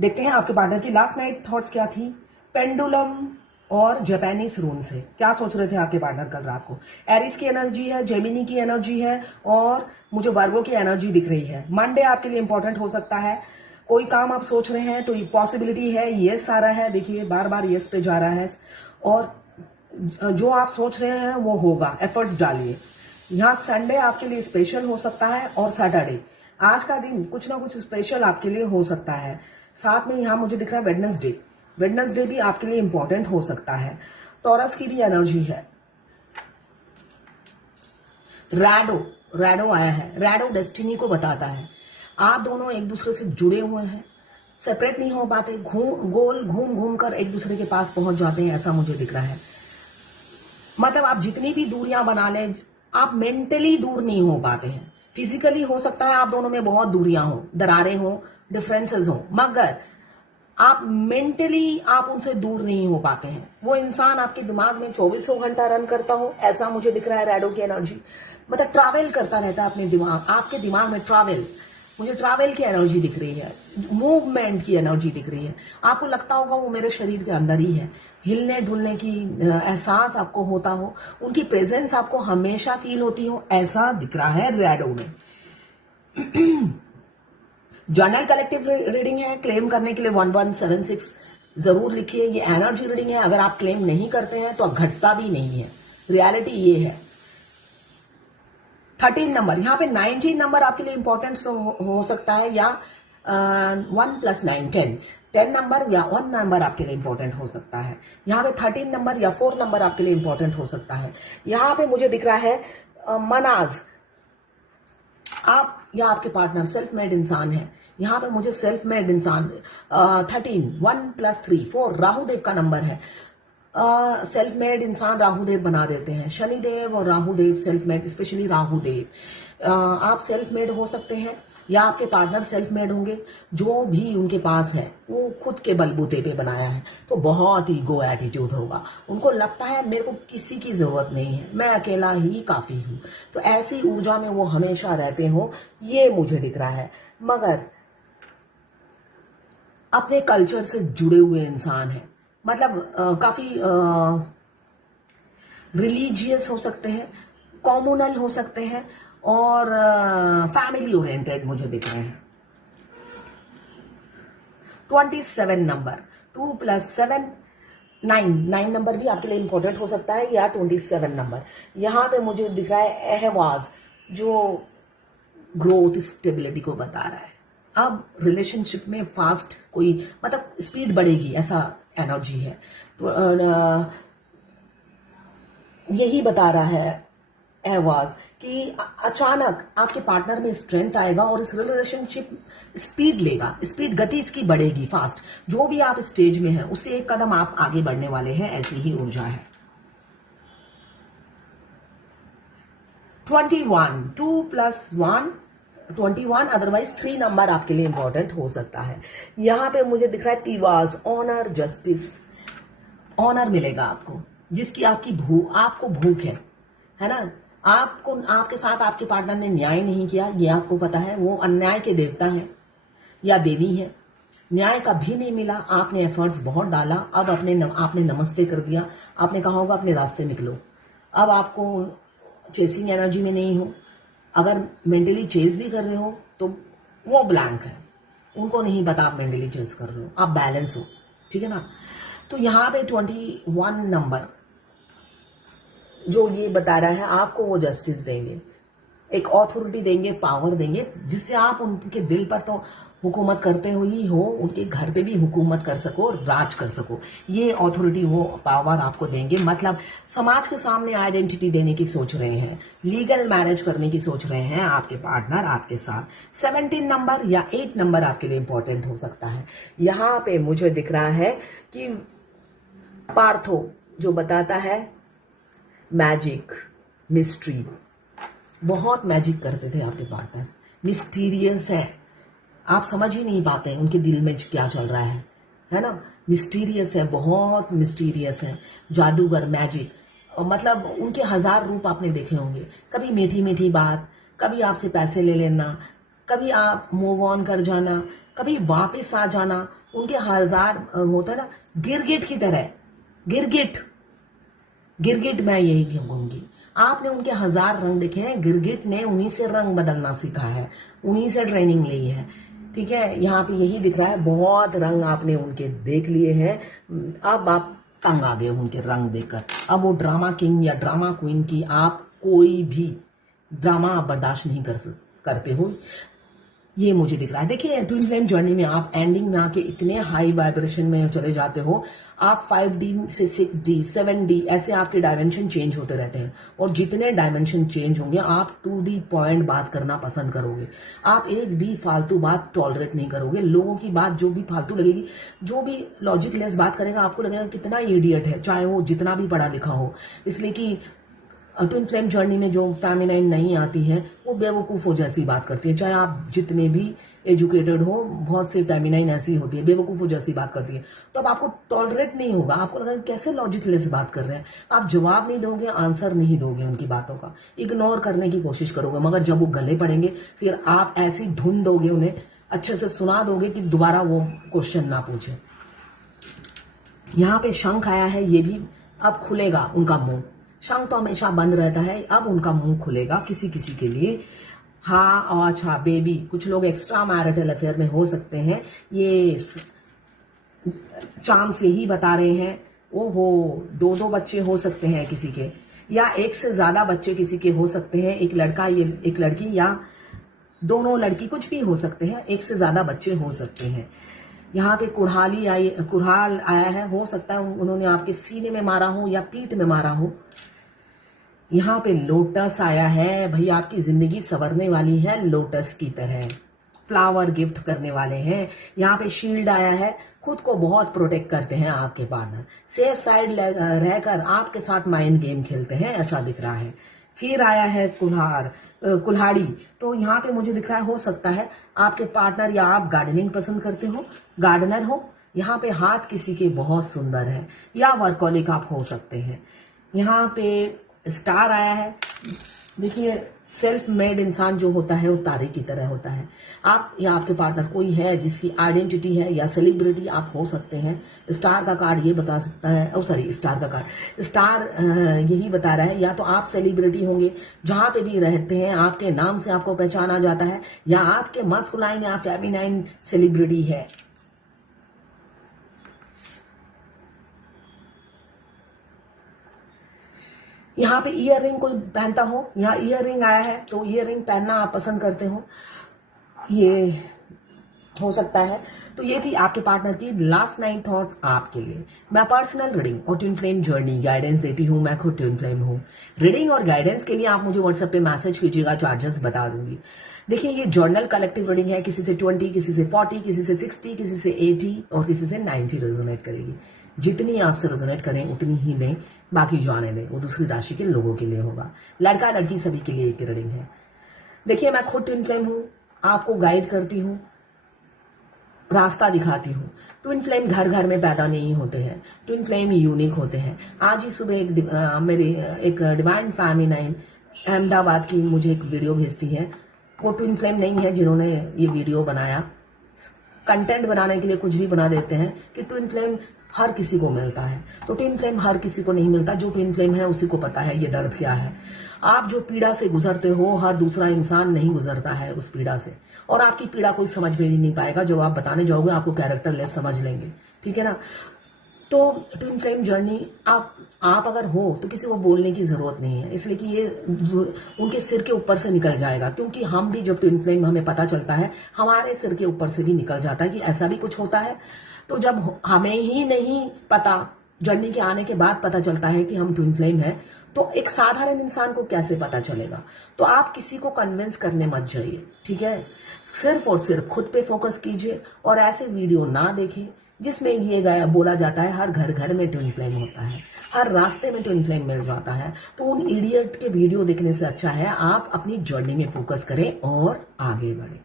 देखते हैं आपके पार्टनर की लास्ट नाइट थॉट्स क्या थी। पेंडुलम और जापानीज रून से क्या सोच रहे थे आपके पार्टनर कल रात को। एरिस की एनर्जी है, जेमिनी की एनर्जी है और मुझे वर्गो की एनर्जी दिख रही है। मंडे आपके लिए इंपॉर्टेंट हो सकता है। कोई काम आप सोच रहे हैं तो ये पॉसिबिलिटी है, यस आ रहा है, देखिए बार बार यस पे जा रहा है और जो आप सोच रहे हैं वो होगा, एफर्ट्स डालिए। यहाँ संडे आपके लिए स्पेशल हो सकता है और सैटरडे, आज का दिन कुछ ना कुछ स्पेशल आपके लिए हो सकता है। साथ में यहाँ मुझे दिख रहा है वेडनेसडे भी आपके लिए इंपॉर्टेंट हो सकता है। टॉरस की भी एनर्जी है। रैडो आया है। रैडो डेस्टिनी को बताता है आप दोनों एक दूसरे से जुड़े हुए हैं, सेपरेट नहीं हो पाते, घूम घूम कर एक दूसरे के पास पहुंच जाते हैं, ऐसा मुझे दिख रहा है। मतलब आप जितनी भी दूरियां बना लें, आप मेंटली दूर नहीं हो पाते हैं। फिजिकली हो सकता है आप दोनों में बहुत दूरियां हो, दरारें हो, डिफरेंसेस हो, मगर आप मेंटली आप उनसे दूर नहीं हो पाते हैं। वो इंसान आपके दिमाग में 24 घंटा रन करता हो, ऐसा मुझे दिख रहा है। रैडो की एनर्जी मतलब ट्रैवल करता रहता है अपने दिमाग, आपके दिमाग में ट्रैवल, मुझे ट्रैवल की एनर्जी दिख रही है, मूवमेंट की एनर्जी दिख रही है। आपको लगता होगा वो मेरे शरीर के अंदर ही है, हिलने डुलने की एहसास आपको होता हो, उनकी प्रेजेंस आपको हमेशा फील होती हो, ऐसा दिख रहा है रैडो में। जर्नल कलेक्टिव रीडिंग है, क्लेम करने के लिए 1176 जरूर लिखिए। ये एनर्जी रीडिंग है, अगर आप क्लेम नहीं करते हैं तो घटता भी नहीं है, रियलिटी ये है। 13 नंबर, यहाँ पे 19 नंबर आपके लिए इंपॉर्टेंट हो सकता है, या 1 + 9 10 नंबर या 1 नंबर आपके लिए इंपॉर्टेंट हो सकता है। यहाँ पे 13 नंबर या 4 नंबर आपके लिए इंपॉर्टेंट हो सकता है। यहाँ पे मुझे दिख रहा है मनाज, आप या आपके पार्टनर सेल्फ मेड इंसान है। यहाँ पे मुझे सेल्फ मेड इंसान 13 1 + 3 4 राहुदेव का नंबर है। सेल्फ मेड इंसान राहुदेव बना देते हैं, शनिदेव और Rahudev self made, specially Rahudev. आप सेल्फ मेड हो सकते हैं या आपके पार्टनर सेल्फ मेड होंगे। जो भी उनके पास है वो खुद के बलबूते पे बनाया है, तो बहुत ईगो एटीट्यूड होगा। उनको लगता है मेरे को किसी की जरूरत नहीं है, मैं अकेला ही काफी हूं, तो ऐसी ऊर्जा में वो हमेशा रहते हो, ये मुझे दिख रहा है। मगर अपने कल्चर से जुड़े हुए इंसान है, मतलब काफी रिलीजियस हो सकते हैं, कॉम्युनल हो सकते हैं और फैमिली ओरिएंटेड मुझे दिख रहे हैं। 27 नंबर, 2 + 7 9 नंबर भी आपके लिए इंपॉर्टेंट हो सकता है, या 27 नंबर। यहाँ पे मुझे दिख रहा है अहवाज, जो ग्रोथ स्टेबिलिटी को बता रहा है। अब रिलेशनशिप में फास्ट कोई मतलब स्पीड बढ़ेगी, ऐसा एनर्जी है। यही बता रहा है आवाज कि अचानक आपके पार्टनर में स्ट्रेंथ आएगा और इस रिलेशनशिप स्पीड लेगा, स्पीड गति इसकी बढ़ेगी फास्ट। जो भी आप स्टेज में हैं उससे एक कदम आप आगे बढ़ने वाले हैं, ऐसी ही ऊर्जा है। 21 2 + 1 21, अदरवाइज 3 नंबर आपके लिए इंपॉर्टेंट हो सकता है। यहां पे मुझे दिख रहा है तिवाज, ऑनर, जस्टिस। ऑनर मिलेगा आपको, जिसकी आपको भूख है ना। आपको आपके साथ आपके पार्टनर ने न्याय नहीं किया, ये आपको पता है, वो अन्याय के देवता है या देवी है। न्याय कभी नहीं मिला, आपने एफर्ट्स बहुत डाला, अब आपने नमस्ते कर दिया, आपने कहा होगा अपने रास्ते निकलो। अब आपको चेसिंग एनर्जी में नहीं हो, अगर मेंटली चेज भी कर रहे हो तो वो ब्लैंक है, उनको नहीं पता आप मेंटली चेज कर रहे हो, आप बैलेंस हो, ठीक है ना। तो यहाँ पे 21 नंबर जो ये बता रहा है आपको वो जस्टिस देंगे, एक ऑथोरिटी देंगे, पावर देंगे, जिससे आप उनके दिल पर तो हुकूमत करते हो ही हो, उनके घर पे भी हुकूमत कर सको, राज कर सको। ये ऑथोरिटी, वो पावर आपको देंगे। मतलब समाज के सामने आइडेंटिटी देने की सोच रहे हैं, लीगल मैरिज करने की सोच रहे हैं आपके पार्टनर आपके साथ। 17 नंबर या 8 नंबर आपके लिए इंपॉर्टेंट हो सकता है। यहाँ पे मुझे दिख रहा है कि पार्थो जो बताता है मैजिक, मिस्ट्री, बहुत मैजिक करते थे आपके पार्टनर, मिस्टीरियस है, आप समझ ही नहीं पाते उनके दिल में क्या चल रहा है ना। मिस्टीरियस है, बहुत मिस्टीरियस है, जादूगर, मैजिक, मतलब उनके 1000 रूप आपने देखे होंगे। कभी मीठी मीठी बात, कभी आपसे पैसे ले लेना, कभी आप मूव ऑन कर जाना, कभी वापस आ जाना, उनके हजार होता है ना गिरगिट की तरह, गिरगिट गिरगिट मैं यही कहूंगी। आपने उनके हजार रंग देखे हैं, गिरगिट ने उन्हीं से रंग बदलना सीखा है, उन्हीं से ट्रेनिंग ली है। ठीक है, यहाँ पे यही दिख रहा है, बहुत रंग आपने उनके देख लिए हैं। अब आप तंग आ गए उनके रंग देखकर। अब वो ड्रामा किंग या ड्रामा क्वीन की आप कोई भी ड्रामा आप बर्दाश्त नहीं करते हो, ये मुझे दिख रहा है। देखिए ट्विन फ्लेम जर्नी में आप एंडिंग में आके इतने हाई वाइब्रेशन में चले जाते हो, आप 5D से 6D 7D ऐसे आपके डायमेंशन चेंज होते रहते हैं, और जितने डायमेंशन चेंज होंगे आप टू दी पॉइंट बात करना पसंद करोगे। आप एक भी फालतू बात टॉलरेट नहीं करोगे। लोगों की बात जो भी फालतू लगेगी, जो भी लॉजिकलेस बात करेगा, आपको लगेगा कितना इडियट है, चाहे वो जितना भी पढ़ा लिखा हो। इसलिए कि ट्विन फ्लेम जर्नी में जो फेमिनाइन नहीं आती है वो बेवकूफ़ों जैसी बात करती है। चाहे आप जितने भी एजुकेटेड हो, बहुत सी फेमिनाइन ऐसी होती है, बेवकूफ़ों जैसी बात करती है। तो अब आपको टॉलरेट नहीं होगा, आपको लगेगा कैसे लॉजिकलेस बात कर रहे हैं। आप जवाब नहीं दोगे, आंसर नहीं दोगे, उनकी बातों का इग्नोर करने की कोशिश करोगे। मगर जब वो गले पड़ेंगे फिर आप ऐसी धुन दोगे, उन्हें अच्छे से सुना दोगे कि दोबारा वो क्वेश्चन ना पूछे। यहाँ पे शंख आया है, ये भी अब खुलेगा उनका मुंह। शंख तो हमेशा बंद रहता है, अब उनका मुंह खुलेगा किसी किसी के लिए। हाँ अच्छा बेबी, कुछ लोग एक्स्ट्रा मैरिटल अफेयर में हो सकते हैं, ये चांस यही बता रहे हैं। ओहो, दो बच्चे हो सकते हैं किसी के, या एक से ज्यादा बच्चे किसी के हो सकते हैं, एक लड़का एक लड़की, या दोनों लड़की, कुछ भी हो सकते हैं, एक से ज्यादा बच्चे हो सकते हैं। यहाँ पे कुड़ाल आया है, हो सकता है उन्होंने आपके सीने में मारा हो या पीठ में मारा हो। यहाँ पे लोटस आया है, भाई आपकी जिंदगी संवरने वाली है लोटस की तरह, फ्लावर गिफ्ट करने वाले हैं। यहाँ पे शील्ड आया है, खुद को बहुत प्रोटेक्ट करते हैं आपके पार्टनर, सेफ साइड रहकर आपके साथ माइंड गेम खेलते हैं, ऐसा दिख रहा है। फिर आया है कुल्हाड़ी, तो यहाँ पे मुझे दिख रहा है हो सकता है आपके पार्टनर या आप गार्डनिंग पसंद करते हो, गार्डनर हो। यहाँ पे हाथ किसी के बहुत सुंदर है, या वर्कहोलिक आप हो सकते हैं। यहाँ पे स्टार आया है, देखिए सेल्फ मेड इंसान जो होता है वो तारे की तरह होता है। आप या आपके पार्टनर कोई है जिसकी आइडेंटिटी है, या सेलिब्रिटी आप हो सकते हैं। स्टार का कार्ड ये बता सकता है, स्टार यही बता रहा है, या तो आप सेलिब्रिटी होंगे, जहां पे भी रहते हैं आपके नाम से आपको पहचाना जाता है, या आपके मस्कुलाइन या फेमिनाइन सेलिब्रिटी है। यहाँ पे ईयर रिंग कोई पहनता हो, यहाँ ईयर रिंग आया है, तो ईयर रिंग पहनना आप पसंद करते हो, ये हो सकता है। तो ये थी आपके पार्टनर की लास्ट 9 थॉट्स आपके लिए। मैं पर्सनल रीडिंग और ट्विन फ्लेम जर्नी गाइडेंस देती हूँ, मैं खुद ट्विन फ्लेम हूँ। रीडिंग और गाइडेंस के लिए आप मुझे व्हाट्सएप पे मैसेज कीजिएगा, चार्जेस बता दूंगी। देखिए ये जर्नल कलेक्टिव रीडिंग है, किसी से 20, किसी से 40, किसी से 60, किसी से 80 और किसी से 90 रेजोनेट करेगी। जितनी आपसे रेजोनेट करें उतनी ही लें, बाकी जाने दें, वो दूसरी राशि के लोगों के लिए होगा। लड़का लड़की सभी के लिए एक रीडिंग है। देखिए मैं खुद ट्विन फ्लेम हूँ, आपको गाइड करती हूँ, रास्ता दिखाती हूँ। ट्विन फ्लेम घर घर में पैदा नहीं होते हैं, ट्विन फ्लेम यूनिक होते हैं। आज ही सुबह मेरी एक डिवाइन फेमिनाइन अहमदाबाद की मुझे एक वीडियो भेजती है, वो ट्विन फ्लेम नहीं है जिन्होंने ये वीडियो बनाया। कंटेंट बनाने के लिए कुछ भी बना देते हैं कि ट्विन फ्लेम हर किसी को मिलता है, तो ट्विन फ्लेम हर किसी को नहीं मिलता। जो ट्विन फ्लेम है उसी को पता है ये दर्द क्या है। आप जो पीड़ा से गुजरते हो, हर दूसरा इंसान नहीं गुजरता है उस पीड़ा से, और आपकी पीड़ा कोई समझ में नहीं पाएगा। जब आप बताने जाओगे आपको कैरेक्टर लेस समझ लेंगे, ठीक है ना। तो ट्विन फ्लेम जर्नी आप अगर हो तो किसी को बोलने की जरूरत नहीं है, इसलिए कि ये उनके सिर के ऊपर से निकल जाएगा। क्योंकि हम भी जब ट्विन फ्लेम हमें पता चलता है, हमारे सिर के ऊपर से भी निकल जाता है कि ऐसा भी कुछ होता है। तो जब हमें ही नहीं पता, जर्नी के आने के बाद पता चलता है कि हम ट्विन फ्लेम है, तो एक साधारण इंसान को कैसे पता चलेगा। तो आप किसी को कन्विंस करने मत जाइए, ठीक है। सिर्फ और सिर्फ खुद पे फोकस कीजिए, और ऐसे वीडियो ना देखें जिसमें ये बोला जाता है हर घर घर में ट्विन फ्लेम होता है, हर रास्ते में ट्विन फ्लेम मिल जाता है। तो उन इडियट के वीडियो देखने से अच्छा है आप अपनी जर्नी में फोकस करें और आगे बढ़ें।